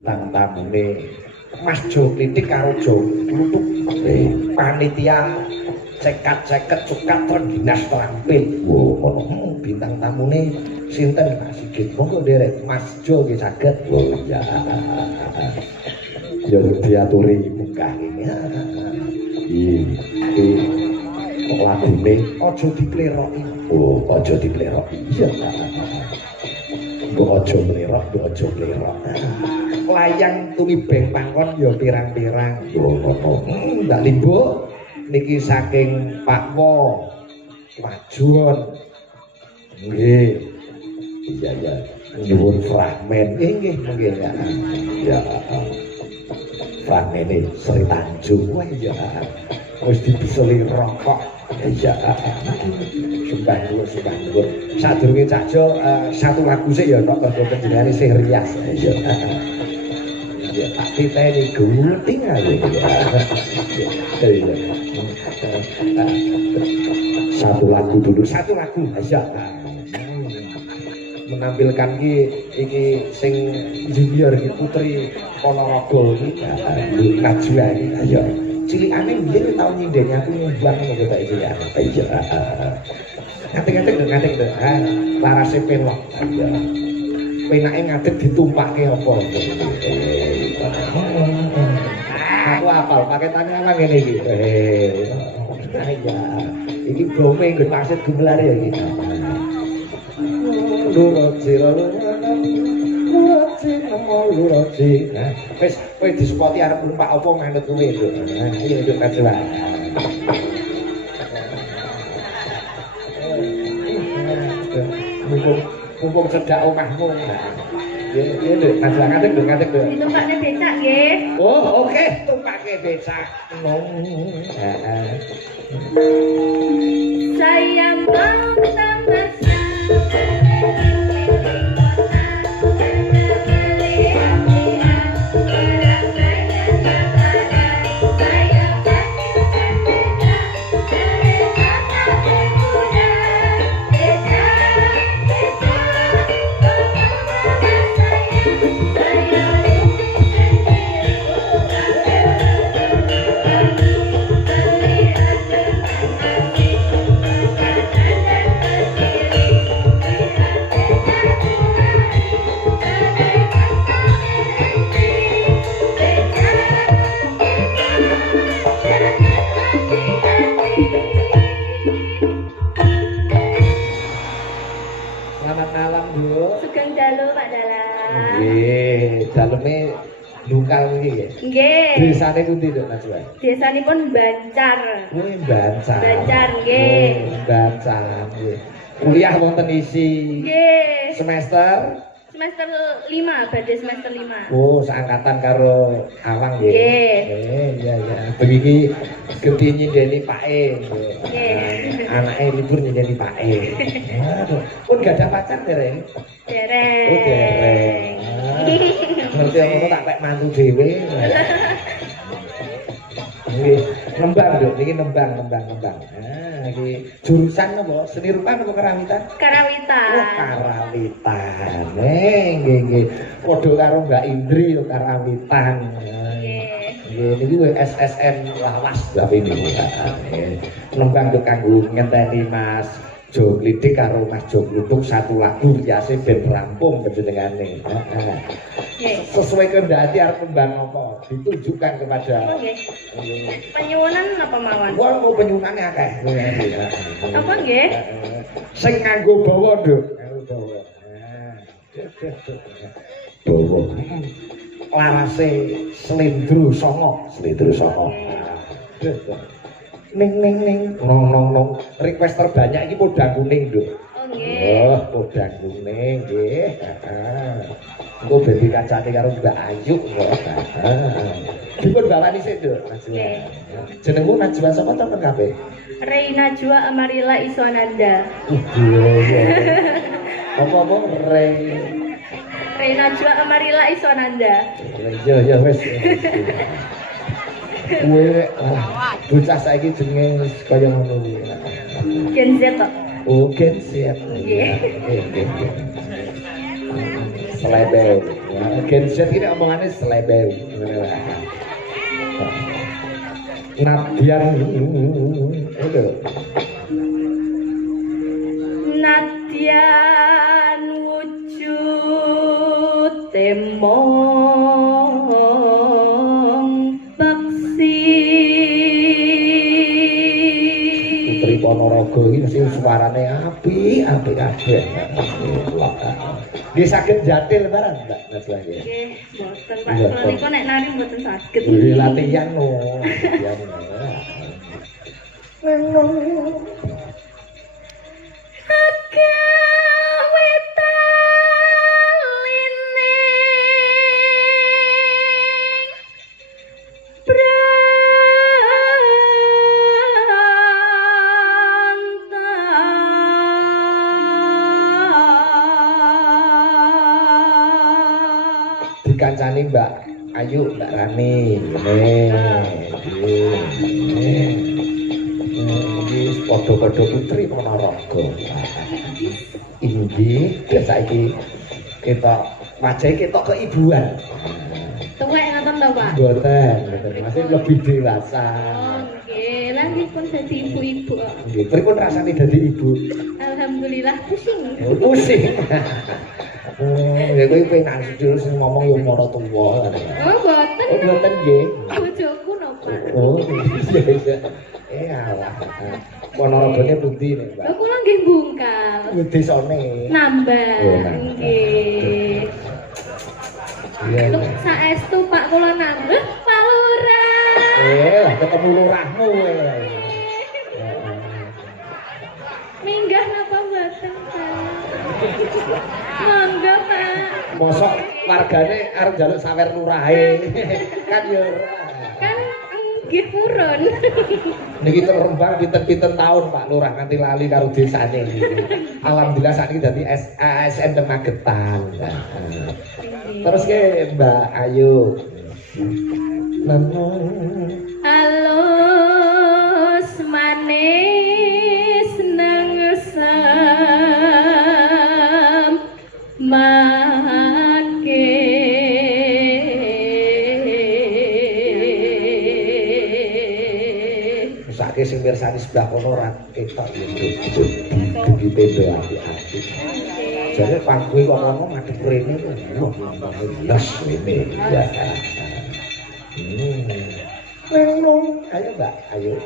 Tang tamune Mas Jo Klitik karo Jo Kluthuk panitia cekat-ceket cukat Trengginas terampil. Ngono bintang tamune sinten Mas Sigit? Monggo nderek Mas Jo nggih saged. Oh iya. Ya diaturi munggah ini. Iki lagune aja dipleroki. Oh, aja dipleroki. Iya. Mbok aja mlerok, mbok aja mlerok. Layang tumibeng pangkon ya pirang-pirang. Mbak Limbo niki saking Pak Wo Wajon. Nggih. Iya ya. Nyuwun fragmen. Nggih mungkin ya. Ya. Fragmene Sri Tanjung. Wah iya. Wis dibiseli rokok. Iya. Sumpah dulu. Sadurunge Cak Jo satu lagu sik ya kok panjenengane sing rias. Iya. Ya tak titeni gunting ae. Iya. Satu lagu dulu, satu lagu aja. Menampilkan iki sing junior iki Putri Ponorogo iki Najwa iki. Ayo. Cilikane biyen tau nyindeni aku nyumbang ngono tak iki ya. Iya. Ngadeg-ngadeg lho. Larase pelok. Iya. Penake ngadeg ditumpakke apa? Aku apal paketane apa ngene iki. Iya. Iki bome nggon maksud gumelar ya iki. Lurati. Wis kowe disepoti arep numpak apa manut kowe lho. Iya nduk Najwa. Mumpung cedak omahmu. Ya nduk Najwa ngadeg lho. Ditumpakne becak nggih. Oh, oke, tumpake becak. Saya mau tamasya. Selamat malam, Bu. Sugeng dalu Pak Dalang. Nggih, daleme Lungkal iki nggih. Nggih. Desane pundi, Nduk Najwa? Desanipun Bancar. Kuwi Bancar. Bancar nggih. Bancar nggih. Kuliah wonten isi Nggih. semester Semester 5, badhe semester 5. Oh, seangkatan karo Awang nggih. Nggih. Iya iya. Begini genti nyindeni Pake. Nggih. Anake libur nyindeni Pake. Aduh, pun gak ada pacar dereng. Dereng. Oh, dereng. Ngerti ngono tak pek mantu dhewe. Nggih, nembang lho, niki nembang. Iki jurusan apa? Seni rupa apa karawitan? Karawitan. Oh, karawitan. Nggih. Padha karo Mbak Indri yo karawitan. Nggih, niki SSN lawas Mbak ini. Nembang yo kanggo ngenteni Mas Jo Klitik karo Mas Jo Kluthuk satu lagu riase ben rampung panjenengane. Sesuai kehendak arep nembang apa? Ditujukan kepada Penyuwunan apa mawon? Wong mau penyunane akeh. Apa nggih? Sing nganggo bawa, Nduk. Bawa. Larase Slendro Songo. Ning. Nong. Request terbanyak iki podang kuning, Nduk. Oh nggih. Oh, podang kuning nggih. Engko ben dikacake karo Mbak Ayu kok. Dipun bawani sik, Nduk. Jenengmu Najwa sapa to kabeh? Reina Najwa Amarila Iswananda. Apa Reina Najwa Amarila Iswananda. Ya wis. Kowe bocah saiki jenenge kaya ngono kuwi. Gen Z to. Oh, Gen Z. Nggih. Selebel. Gen Z ini omongannya selebel. Nadian itu. Nadian wujud temong beksi. Putri Ponorogo ini mesti suaranya api kabeh. Dia sakit jatil barang Mbak Najwa ya. Nggih, mboten Pak. Kalau niku nek nari mboten saged. Wih, latihan no. Dikancani Mbak Ayu, Mbak Rani. Ini podo-podo Putri Ponorogo. Ini biasa ini kita wajah kita keibuan. Tuwek ngoten to, Pak? Mboten, masih lebih dewasa. Oh, nggih. Lah nipun dadi ibu-ibu kok. Nggih, pripun rasane dadi ibu? Alhamdulillah pusing. Pusing. Ya kowe penak terus ngomong yo mara tuwa. Oh, mboten. Oh, mboten nggih. Bojoku no, Pak. Oh, iya. Alah. Ponorogone pundi nih, Mbak? Lha kula nggih bungkal. Desane. Nambah. Oh, nambah. Nggih. Iya. Lho, saestu Pak kula nambah Pak Lurah. Ketemu lurahmu kowe. Minggah napa mboten, Pak? Monggo, Pak. Mosok wargane arep njaluk sawer lurahe. Kan yo Kan nggih purun. niki teng Rembang pinten-pinten taun Pak Lurah nganti lali karo desane. Alhamdulillah sakniki dadi ASN teng Magetan. Terus ke Mbak Ayu. Alus manis nengsem make Sake sing mirsani sebelah kono ora ketok yo begitu do apik-apik. Jadi pangkuwi kok ngono madhep rene lho blas rene ya. Nong, ayo Mbak, ayo.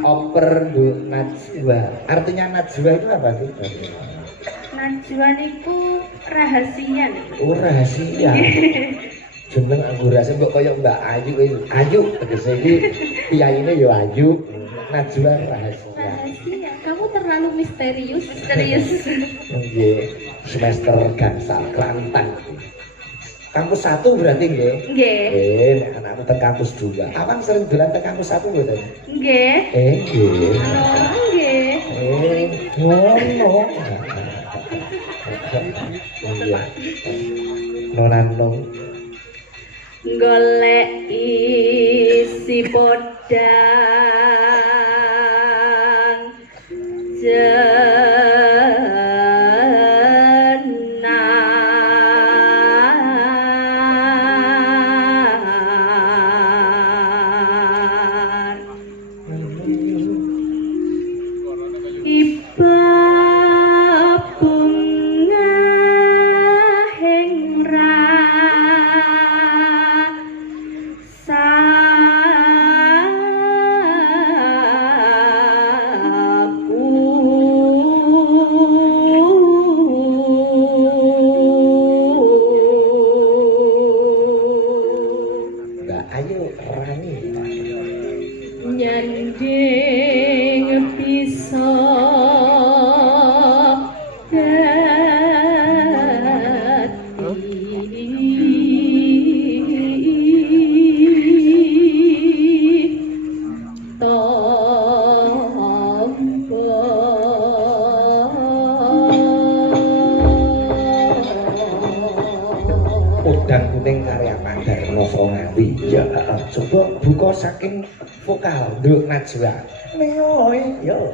Oper Najwa. Artinya Najwa itu apa sih? Najwa niku rahasia. Oh, rahasia. Jeneng anggura sing kok kaya Mbak Ayu kuwi. Ayu tegese iki piyaine ya Ayu. Najwa rahasia. Rahasia. Kamu terlalu misterius. Nggih. Semester gangsal Kelantan. Kampus 1 berarti nggih? Nggih. Nek anakku teng kampus 2. Awan sering dolan teng kampus 1 mboten? Nggih. Nggih. Oh, nggih. Ngono. Nonanong golek isi podang duka saking vokal Nduk Najwa. Meoy yo.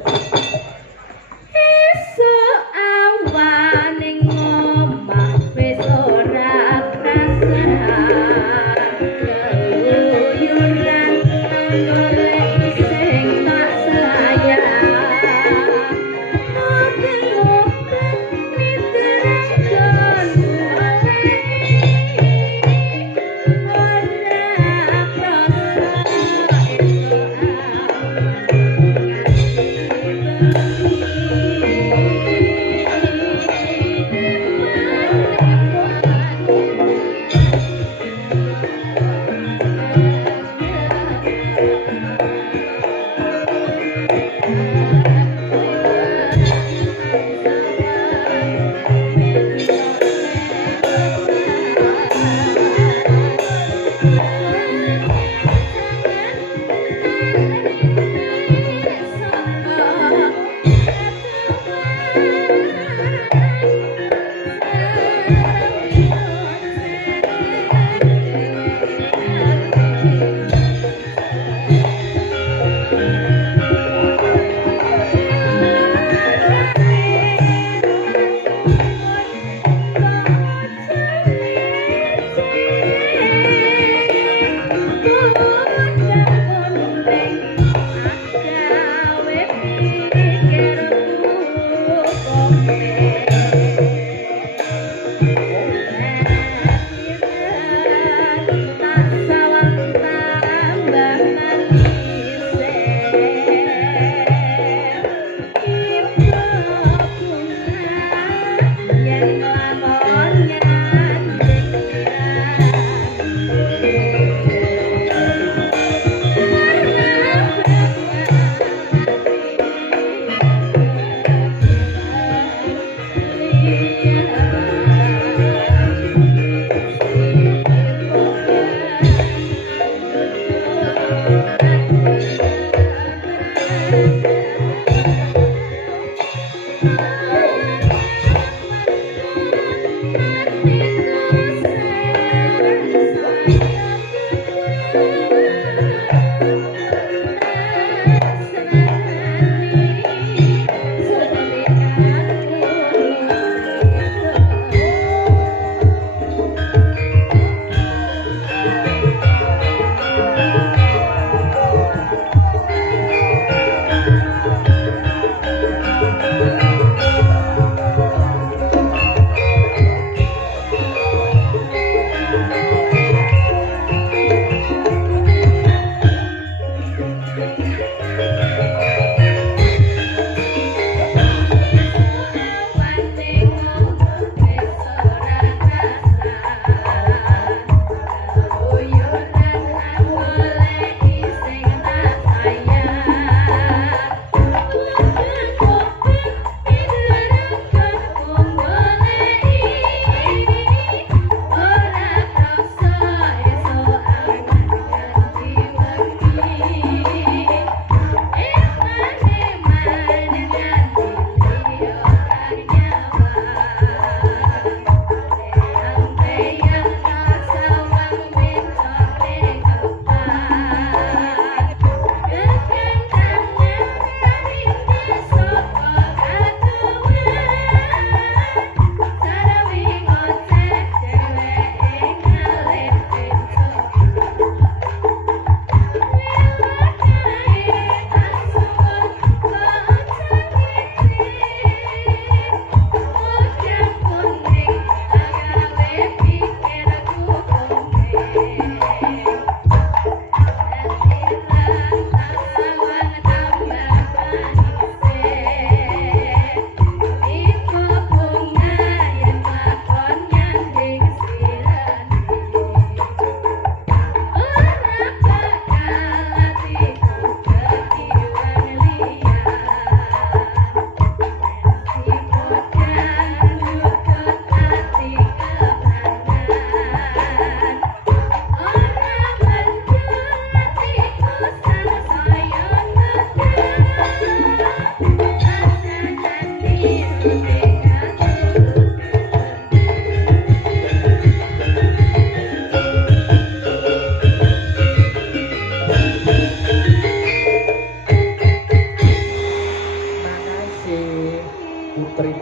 Esuk awane ngomah wis ora prasaan keluyuran golek sing tak sayang ngopi-ngopi niterangkan ora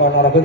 Ponorogo